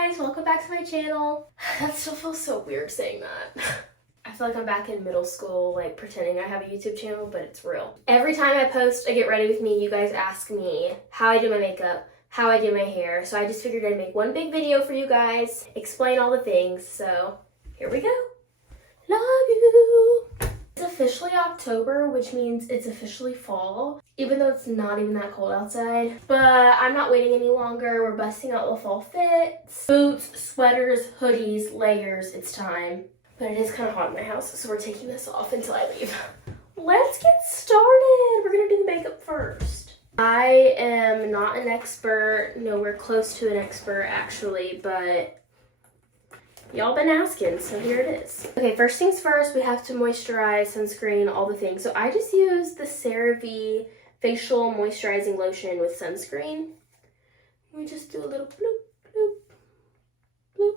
guys, welcome back to my channel. That still feels so weird saying that. I feel like I'm back in middle school, like pretending I have a YouTube channel, but it's real. Every time I post a get ready with me, you guys ask me how I do my makeup, how I do my hair. So I just figured I'd make one big video for you guys, explain all the things. So here we go. Love you. It's officially October, which means it's officially fall, even though it's not even that cold outside. But I'm not waiting any longer. We're busting out the fall fits. Boots, sweaters, hoodies, layers, it's time. But it is kind of hot in my house, so we're taking this off until I leave. Let's get started. We're gonna do the makeup first. I am not an expert, nowhere close to an expert actually, but y'all been asking, so here it is. Okay, first things first, we have to moisturize, sunscreen, all the things. So I just use the CeraVe Facial Moisturizing Lotion with sunscreen. We just do a little bloop, bloop, bloop,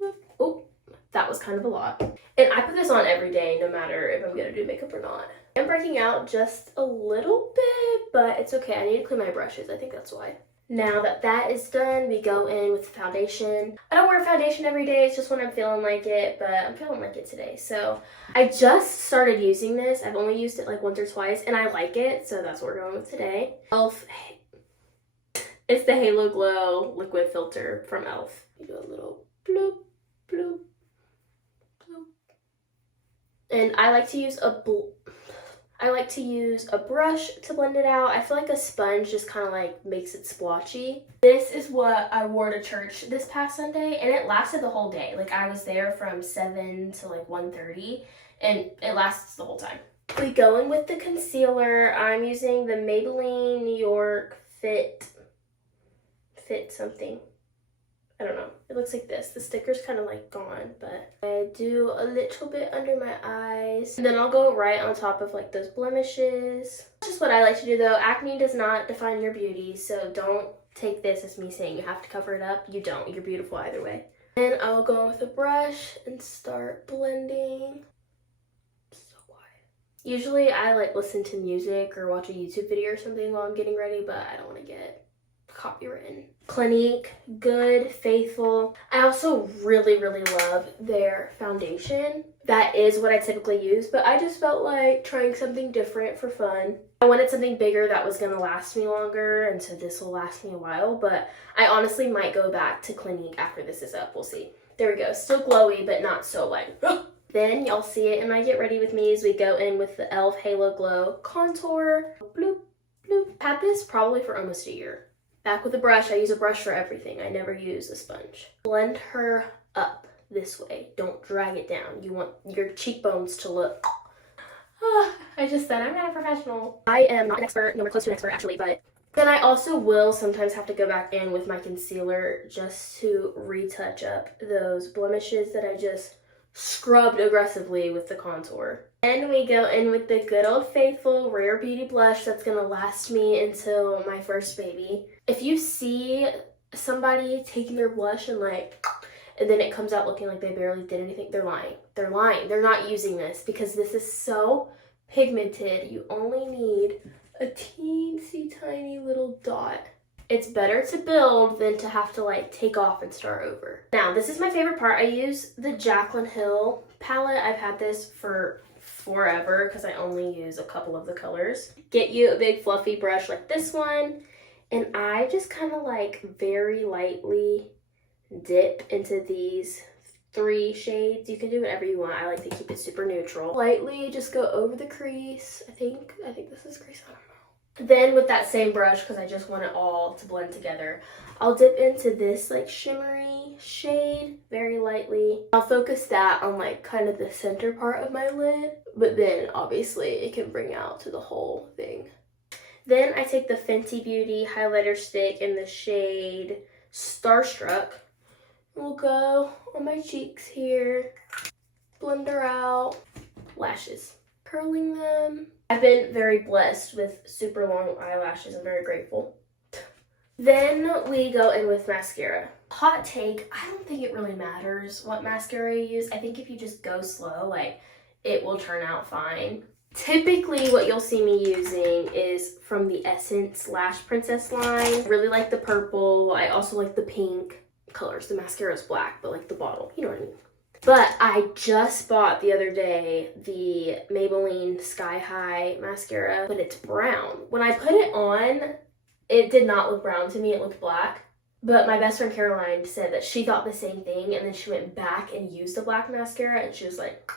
bloop. Oh, that was kind of a lot. And I put this on every day, no matter if I'm gonna do makeup or not. I'm breaking out just a little bit, but it's okay. I need to clean my brushes. I think that's why. Now that that is done, we go in with the foundation. I don't wear foundation every day, it's just when I'm feeling like it, but I'm feeling like it today. So I just started using this. I've only used it like once or twice, and I like it, so that's what we're going with today. e.l.f. It's the Halo Glow liquid filter from e.l.f. You do a little bloop, bloop, bloop. And I like to use a brush to blend it out. I feel like a sponge just kind of like makes it splotchy. This is what I wore to church this past Sunday, and it lasted the whole day. Like I was there from 7 to like 1:30, and it lasts the whole time. We go in with the concealer. I'm using the Maybelline New York Fit something. I don't know. It looks like this. The sticker's kind of like gone, but I do a little bit under my eyes. And then I'll go right on top of like those blemishes. That's just what I like to do though. Acne does not define your beauty, so don't take this as me saying you have to cover it up. You don't. You're beautiful either way. Then I'll go with a brush and start blending. So quiet. Usually I like listen to music or watch a YouTube video or something while I'm getting ready, but I don't want to get copywritten. Clinique, good, faithful. I also really love their foundation. That is what I typically use, but I just felt like trying something different for fun. I wanted something bigger that was gonna last me longer, and so this will last me a while, but I honestly might go back to Clinique after this is up. We'll see. There we go. Still glowy, but not so like Then y'all see it in my Get Ready With Me as we go in with the e.l.f. Halo Glow Contour. Bloop, bloop. Had this probably for almost a year. Back with a brush. I use a brush for everything. I never use a sponge. Blend her up this way. Don't drag it down. You want your cheekbones to look... I just said I'm not a professional. I am not an expert, nowhere close to an expert actually, but then I also will sometimes have to go back in with my concealer just to retouch up those blemishes that I just scrubbed aggressively with the contour. Then we go in with the good old faithful Rare Beauty blush that's gonna last me until my first baby. If you see somebody taking their blush and then it comes out looking like they barely did anything, they're lying. They're lying. They're not using this because this is so pigmented. You only need a teensy tiny little dot. It's better to build than to have to like take off and start over. Now, this is my favorite part. I use the Jaclyn Hill palette. I've had this for forever because I only use a couple of the colors. Get you a big fluffy brush like this one, and I just kind of like very lightly dip into these 3 shades. You can do whatever you want. I like to keep it super neutral. Lightly just go over the crease. I think this is crease. I don't know. Then with that same brush, because I just want it all to blend together, I'll dip into this like shimmery shade very lightly. I'll focus that on like kind of the center part of my lid, but then obviously it can bring out to the whole thing. Then I take the Fenty Beauty highlighter stick in the shade Starstruck. We'll go on my cheeks here, blend her out, lashes, curling them. I've been very blessed with super long eyelashes. I'm very grateful. Then we go in with mascara. Hot take, I don't think it really matters what mascara you use. I think if you just go slow, like it will turn out fine. Typically what you'll see me using is from the Essence Lash Princess line. I really like the purple. I also like the pink. colors. The mascara is black, but like the bottle, you know what I mean. But I just bought the other day the Maybelline Sky High mascara, but it's brown. When I put it on, it did not look brown to me, it looked black. But my best friend Caroline said that she thought the same thing, and then she went back and used the black mascara, and she was like,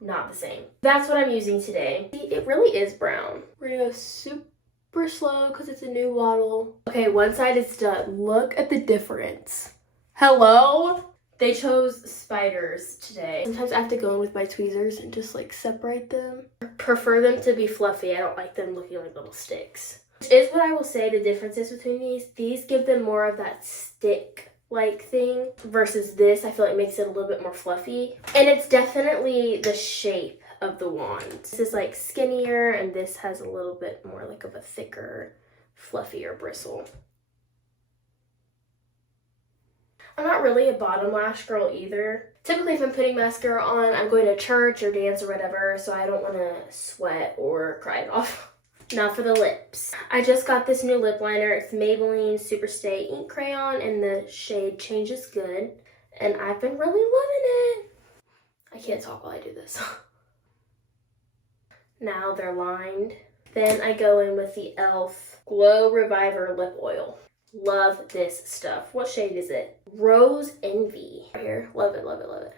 not the same. That's what I'm using today. See, it really is brown. We're gonna go super slow because it's a new bottle. Okay, one side is done. Look at the difference. Hello? They chose spiders today. Sometimes I have to go in with my tweezers and just like separate them. I prefer them to be fluffy. I don't like them looking like little sticks. Which is what I will say the difference is between these. These give them more of that stick-like thing versus this. I feel like makes it a little bit more fluffy. And it's definitely the shape of the wand. This is like skinnier and this has a little bit more like of a thicker, fluffier bristle. I'm not really a bottom lash girl either. Typically if I'm putting mascara on, I'm going to church or dance or whatever, so I don't want to sweat or cry it off. Now for the lips. I just got this new lip liner. It's Maybelline Superstay Ink Crayon in the shade Changes Good. And I've been really loving it. I can't talk while I do this. Now they're lined. Then I go in with the e.l.f. Glow Reviver Lip Oil. Love this stuff. What shade is it? Rose Envy. Right here. Love it, love it, love it.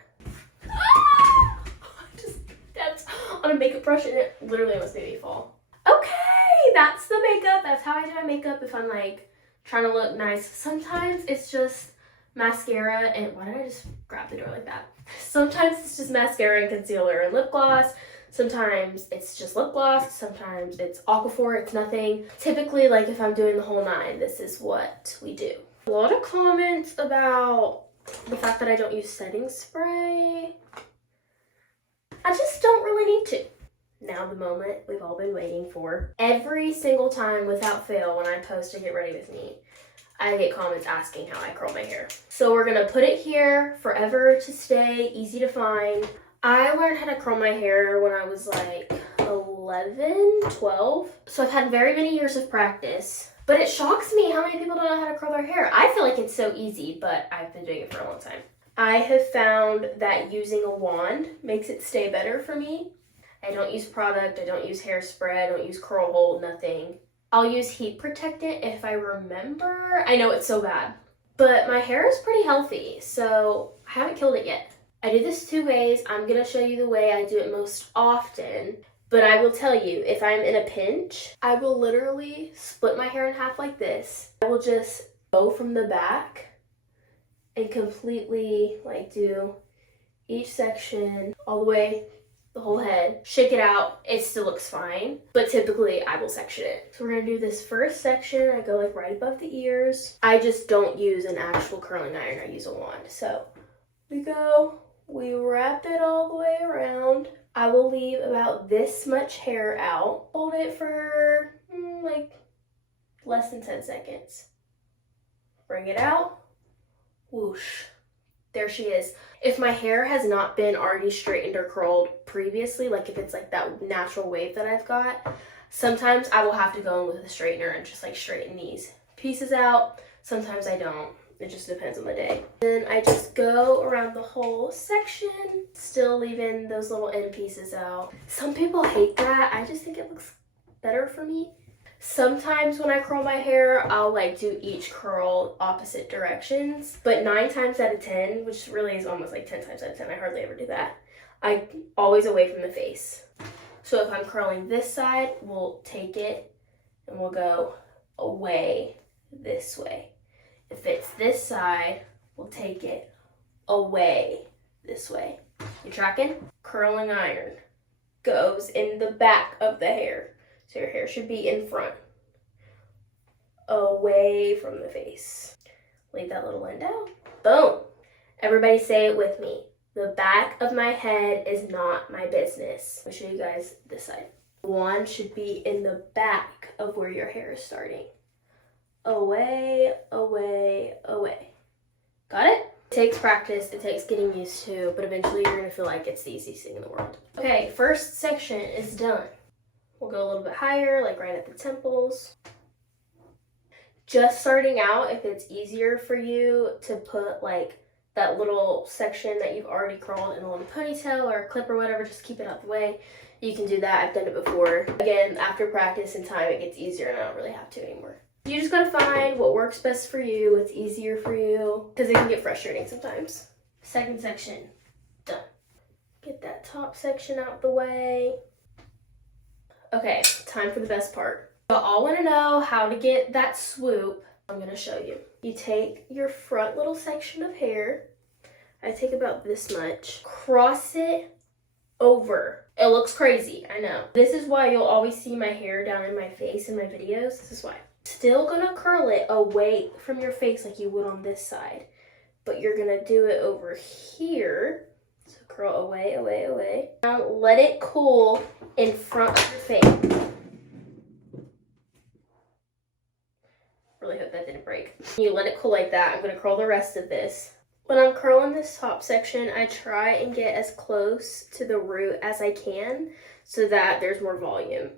That's on a makeup brush and it literally almost made me fall. Okay, that's the makeup. That's how I do my makeup if I'm like trying to look nice. Sometimes it's just mascara and why did I just grab the door like that? Sometimes it's just mascara and concealer and lip gloss. Sometimes it's just lip gloss. Sometimes it's Aquaphor. It's nothing. Typically, like if I'm doing the whole 9, this is what we do. A lot of comments about the fact that I don't use setting spray. I just don't really need to. Now the moment we've all been waiting for. Every single time without fail when I post to Get Ready With Me, I get comments asking how I curl my hair. So we're gonna put it here, forever to stay, easy to find. I learned how to curl my hair when I was like 11, 12. So I've had very many years of practice, but it shocks me how many people don't know how to curl their hair. I feel like it's so easy, but I've been doing it for a long time. I have found that using a wand makes it stay better for me. I don't use product, I don't use hairspray, I don't use curl hold, nothing. I'll use heat protectant if I remember. I know it's so bad, but my hair is pretty healthy, so I haven't killed it yet. I do this 2 ways. I'm gonna show you the way I do it most often, but I will tell you, if I'm in a pinch, I will literally split my hair in half like this. I will just go from the back and completely like do each section all the way the whole head, shake it out, it still looks fine, but typically I will section it. So we're gonna do this first section. I go like right above the ears. I just don't use an actual curling iron, I use a wand. So we wrap it all the way around. I will leave about this much hair out. Hold it for like less than 10 seconds. Bring it out, whoosh. There she is. If my hair has not been already straightened or curled previously, like if it's like that natural wave that I've got, sometimes I will have to go in with a straightener and just like straighten these pieces out. Sometimes I don't. It just depends on the day. Then I just go around the whole section, still leaving those little end pieces out. Some people hate that. I just think it looks better for me. Sometimes when I curl my hair, I'll like do each curl opposite directions, but 9 times out of 10, which really is almost like 10 times out of 10, I hardly ever do that. I always away from the face. So if I'm curling this side, we'll take it and we'll go away this way. If it's this side, we'll take it away this way. You tracking? Curling iron goes in the back of the hair. So your hair should be in front, away from the face. Leave that little end out. Boom. Everybody say it with me. The back of my head is not my business. I'll show you guys this side. One should be in the back of where your hair is starting. Away, away, away. Got it? It takes practice, it takes getting used to, but eventually you're gonna feel like it's the easiest thing in the world. Okay, first section is done. We'll go a little bit higher, like right at the temples. just starting out, if it's easier for you to put like that little section that you've already curled in a little ponytail or a clip or whatever, just keep it out the way, you can do that. I've done it before. Again, after practice and time, it gets easier and I don't really have to anymore. You just gotta find what works best for you, what's easier for you, because it can get frustrating sometimes. Second section, done. Get that top section out the way. Okay, time for the best part. You all wanna know how to get that swoop. I'm gonna show you. You take your front little section of hair, I take about this much, cross it over. It looks crazy, I know. This is why you'll always see my hair down in my face in my videos. This is why. Still gonna curl it away from your face like you would on this side, but you're gonna do it over here. So curl away, away, away. Now let it cool in front of your face. Really hope that didn't break. You let it cool like that. I'm gonna curl the rest of this. When I'm curling this top section, I try and get as close to the root as I can so that there's more volume.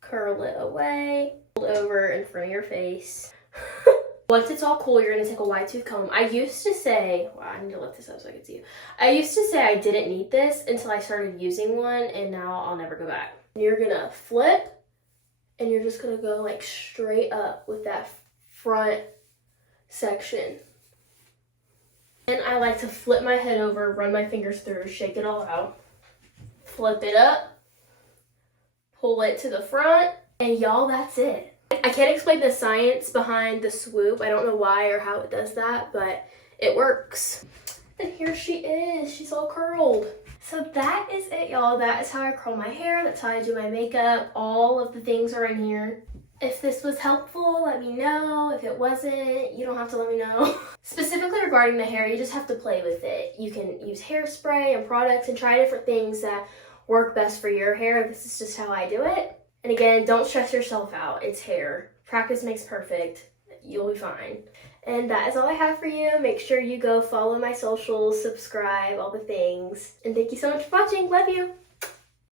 Curl it away, hold over in front of your face. Once it's all cool, you're gonna take a wide tooth comb. I used to say, wow, I need to lift this up so I can see you. I used to say I didn't need this until I started using one, and now I'll never go back. You're gonna flip, and you're just gonna go like straight up with that front section. And I like to flip my head over, run my fingers through, shake it all out, flip it up, pull it to the front, and y'all, that's it. I can't explain the science behind the swoop. I don't know why or how it does that, but it works. And here she is. She's all curled. So that is it, y'all. That is how I curl my hair. That's how I do my makeup. All of the things are in here. If this was helpful, let me know. If it wasn't, you don't have to let me know. Specifically regarding the hair, you just have to play with it. You can use hairspray and products and try different things that work best for your hair. This is just how I do it. And again, don't stress yourself out. It's hair. Practice makes perfect. You'll be fine. And that is all I have for you. Make sure you go follow my socials, subscribe, all the things. And thank you so much for watching. Love you.